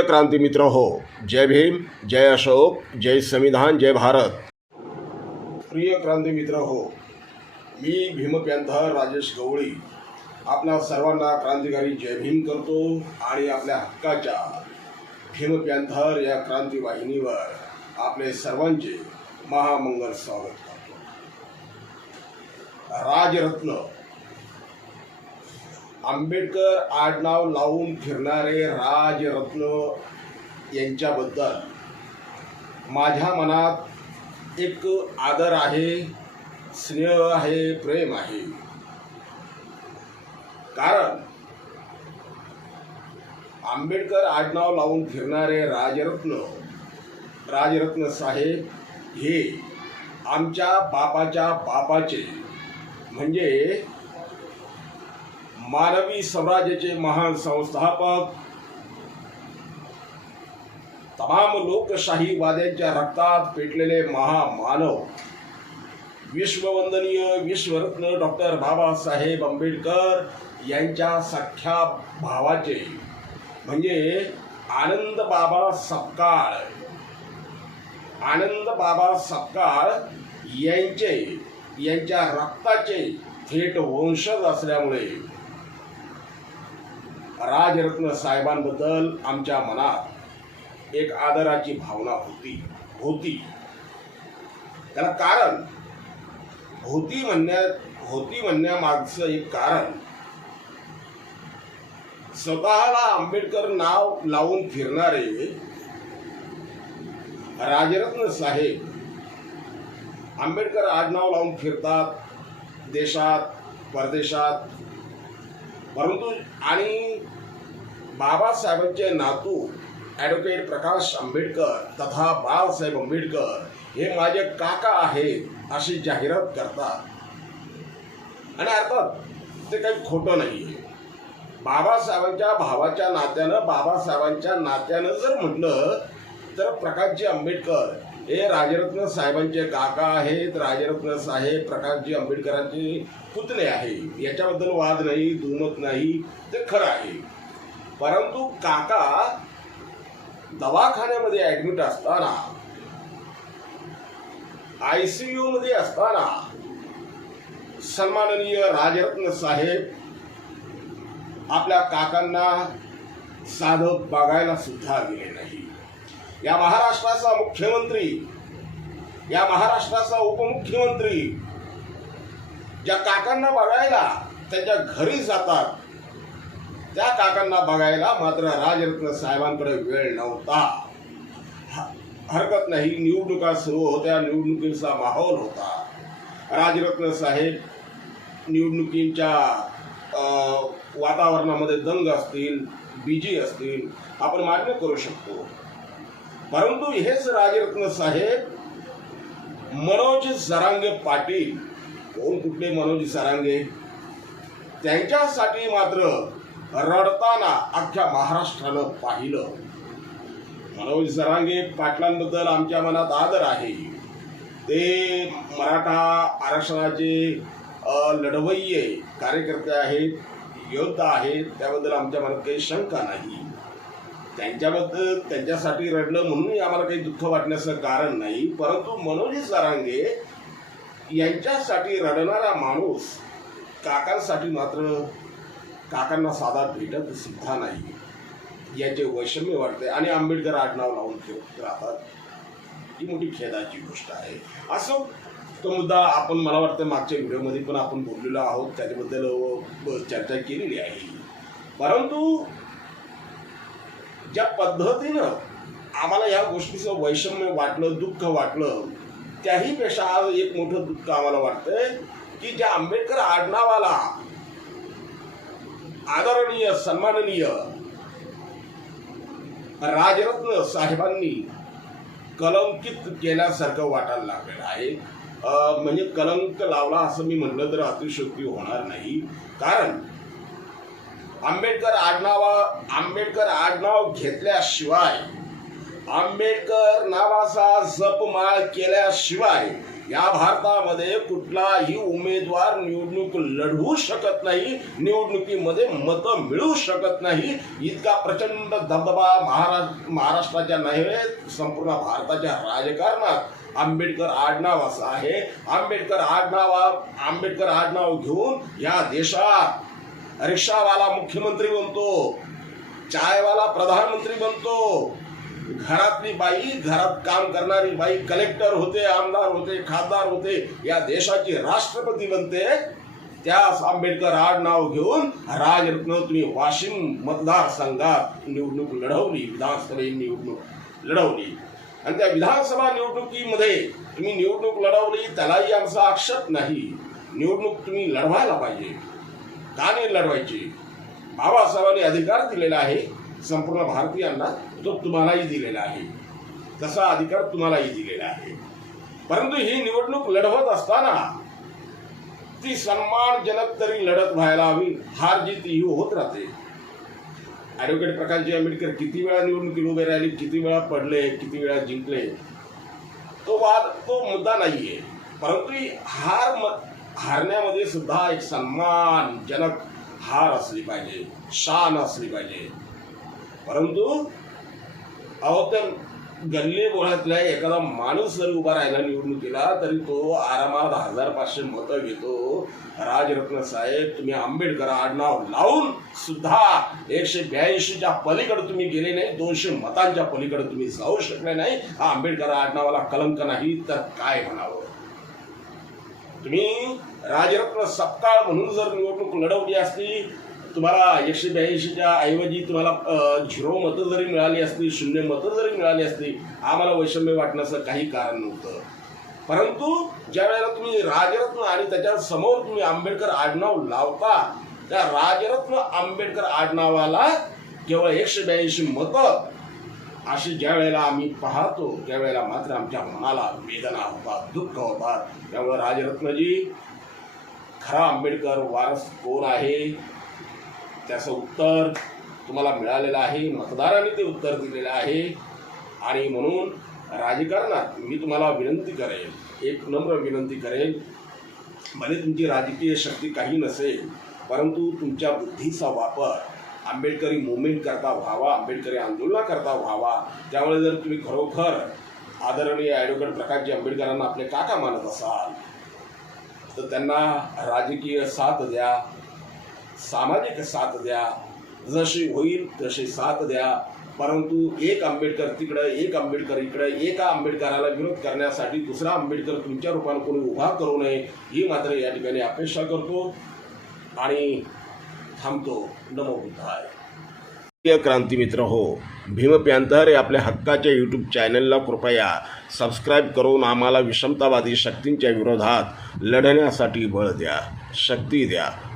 प्रिय क्रांती मित्र हो, जय भीम, जय अशोक, जय संविधान, जय भारत। प्रिय क्रांती मित्र हो, मी भीमप्यांथर राजेश गवळी आपल्या सर्वांना क्रांतिकारी जय भीम करतो आणि आपल्या हक्काच्या भीमप्यांथर या क्रांती वाहिनीवर आपले सर्वांचे महामंगल स्वागत करतो. राजरत्न आंबेडकर आडनाव लावून फिरणारे राजरत्न यांच्याबद्दल माझ्या मनात एक आदर आहे स्नेह आहे प्रेम आहे. कारण आंबेडकर आडनाव लावून फिरणारे राजरत्न राजरत्न साहेब हे आमच्या बापाच्या बापाचे म्हणजे मानवी स्वराज्याचे महान संस्थापक तमाम लोकशाहीवाद्यांच्या रक्तात पेटलेले महामानव विश्ववंदनीय विश्वरत्न डॉक्टर बाबासाहेब आंबेडकर यांच्या सख्या भावाचे म्हणजे आनंद बाबा सपकाळ. आनंद बाबा सपकाळ यांचे यांच्या रक्ताचे थेट वंशज असल्यामुळे राजरत्न साहेबांबद्दल आमच्या मनात एक आदराची भावना होती. होती. त्याला कारण होती म्हणण्या होती म्हणण्यामागचं एक कारण स्वतःला आंबेडकर नाव लावून फिरणारे राजरत्न साहेब आंबेडकर आडनाव लावून फिरतात देशात परदेशात परंतु आणि बाबासाहेबांचे नातू ॲडव्होकेट प्रकाश आंबेडकर तथा बाळासाहेब आंबेडकर हे माझे काका आहेत अशी जाहिरात करतात. आणि अर्थात ते काही खोटं नाही आहे बाबासाहेबांच्या भावाच्या नात्यानं बाबासाहेबांच्या नात्यानं जर म्हटलं तर प्रकाशजी आंबेडकर हे राजरत्न साहेबांचे काका आहेत राजरत्न साहेब प्रकाशजी आंबेडकरांचे पुतणे आहे याच्याबद्दल वाद नाही दुमत नाही ते खरं आहे. परंतु काका दवाखान्यामध्ये ॲडमिट असताना आय सी मध्ये असताना सन्माननीय राजरत्न साहेब आपल्या काकांना साधं बघायला सुद्धा गेले नाही. या महाराष्ट्राचा मुख्यमंत्री या महाराष्ट्राचा उपमुख्यमंत्री ज्या काकांना बघायला त्यांच्या घरी जातात त्या काकांना बघायला मात्र राजरत्न साहेबांकडे वेळ नव्हता. ह- हरकत नाही निवडणुका सुरू होत्या निवडणुकीचा माहोल होता. राजरत्न साहेब निवडणुकींच्या वातावरणामध्ये दंग असतील बिजी असतील आपण मान्य करू शकतो. परंतु हेच राजरत्न साहेब मनोज सरांगे पाटील कोण कुठले मनोज सरांगे? त्यांच्यासाठी मात्र रडताना अख्ख्या महाराष्ट्रानं पाहिलं. मनोज सरांगे पाटलांबद्दल आमच्या मनात आदर आहे. ते मराठा आरक्षणाचे लढवय्ये कार्यकर्ते आहेत योद्धा आहेत त्याबद्दल आमच्या मनात काही शंका नाही. त्यांच्याबद्दल त्यांच्यासाठी रडलं म्हणूनही आम्हाला काही दुःख वाटण्याचं कारण नाही परंतु मनोजी सारांगे यांच्यासाठी रडणारा माणूस काकांसाठी मात्र काकांना साधा भेटत सुद्धा नाही याचे वैषम्य वाटते आणि आंबेडकर आडनाव लावून ठेवत राहतात. ही मोठी खेदाची गोष्ट आहे. असो तो मुद्दा आपण मला वाटतं मागच्या व्हिडिओमध्ये पण आपण बोललेलो आहोत. त्याच्याबद्दल चर्चा केलेली आहे. परंतु ज्या पद्धतीनं आम्हाला या गोष्टीचं वैषम्य वाटलं दुःख वाटलं त्याहीपेक्षा आज एक मोठं दुःख आम्हाला वाटतंय की ज्या आंबेडकर आडनावाला आदरणीय सन्माननीय राजरत्न साहेबांनी कलंकित केल्यासारखं वाटायला लागलेलं आहे. म्हणजे कलंक लावला असं मी म्हणलं तर अतिशयोक्ती होणार नाही. कारण आंबेडकर आडनावा आंबेडकर आडनाव घेतल्याशिवाय आंबेडकर नावाचा जपमाळ केल्याशिवाय या भारतामध्ये कुठलाही उमेदवार निवडणूक लढवू शकत नाही निवडणुकीमध्ये मतं मिळू शकत नाही. इतका प्रचंड धबधबा महाराष्ट्र महाराष्ट्राच्या नव्हे संपूर्ण भारताच्या राजकारणात आंबेडकर आडनाव असं आहे. आंबेडकर आडनाव आंबेडकर आडनाव घेऊन या देशात रिक्षावाला मुख्यमंत्री बनतो चायवाला प्रधानमंत्री बनतो. घरातली बाई घरात काम करणारी बाई कलेक्टर होते आमदार होते खासदार होते या देशाची राष्ट्रपती बनते. त्यास आंबेडकर आड नाव घेऊन राजरत्न तुम्ही वाशिम मतदारसंघात निवडणूक लढवली विधानसभा निवडणूक लढवली. आणि त्या विधानसभा निवडणुकीमध्ये तुम्ही निवडणूक लढवली त्यालाही आमचा आक्षेप नाही. निवडणूक तुम्ही लढवायला पाहिजे. का नाही लढवायची? बाबासाहेबांनी अधिकार दिलेला आहे. संपूर्ण भारतीयांना तो तुम्हालाही दिलेला आहे. तसा अधिकार तुम्हालाही दिलेला आहे. परंतु ही निवडणूक लढवत असताना ती सन्मानजनक तरी लढत व्हायला हवी हार जीत ही होत राहते. ॲडव्होकेट प्रकाशजी आंबेडकर किती वेळा निवडणुकीत उभे राहिले किती वेळा पडले किती वेळा जिंकले? तो वाद तो मुद्दा नाही आहे परंतु हार म हारण्यामध्ये सुद्धा एक सन्मानजनक हार असली पाहिजे शान असली पाहिजे. परंतु अहो तर गल्ली बोळातल्या एखादा माणूस जर उभा राहिला निवडणुकीला तरी तो आरामात हजार पाचशे मतं घेतो. राजरत्न साहेब तुम्ही आंबेडकर आडनाव लावून सुद्धा एकशे ब्याऐंशीच्या पलीकडे तुम्ही गेले नाही दोनशे मतांच्या पलीकडे तुम्ही जाऊ शकले नाही. हा आंबेडकर आडनावाला कलंक नाही तर काय म्हणावं? तुम्ही राजरत्न सपकाळ म्हणून जर निवडणूक लढवली असती तुम्हाला एकशे ब्याऐंशीच्या ऐवजी तुम्हाला झिरो मतं जरी मिळाली असती शून्य मतं जरी मिळाली असती आम्हाला वैषम्य वाटण्याचं काही कारण नव्हतं. परंतु ज्या वेळेला तुम्ही राजरत्न आणि त्याच्यासमोर तुम्ही आंबेडकर आडनाव लावता त्या राजरत्न आंबेडकर आडनावाला केवळ एकशे ब्याऐंशी मतं अशी ज्या वेळेला आम्ही पाहतो त्यावेळेला मात्र आमच्या मनाला वेदना होतात दुःख होतात. त्यामुळे राजरत्नजी खरा आंबेडकर वारस कोण आहे? त्याचं उत्तर तुम्हाला मिळालेलं आहे. मतदारांनी ते उत्तर दिलेलं आहे. आणि म्हणून राजकारणात मी तुम्हाला विनंती करेन एक नम्र विनंती करेन भले तुमची राजकीय शक्ती काही नसेल परंतु तुमच्या बुद्धीचा वापर आंबेडकरी मुवमेंट करता व्हावा आंबेडकरी आंदोलनाकरता व्हावा. त्यामुळे जर तुम्ही खरोखर आदरणीय ॲडव्होकेट प्रकाशजी आंबेडकरांना आपले काका मानत असाल तर त्यांना राजकीय साथ द्या. सामाजिक साथ द्या. जशी होईल तशी साथ द्या. परंतु एक आंबेडकर तिकडं एक आंबेडकर इकडं एका आंबेडकराला विरोध करण्यासाठी दुसरा आंबेडकर तुमच्या रूपानं कोणी उभा करू नये ही मात्र या ठिकाणी अपेक्षा करतो आणि थांबतो. नमो बुद्धाय. प्रिय क्रांतिमित्र हो भीम हे आपल्या हक्काच्या यूट्यूब चॅनलला कृपया सबस्क्राईब करून आम्हाला विषमतावादी शक्तींच्या विरोधात लढण्यासाठी बळ द्या शक्ती द्या.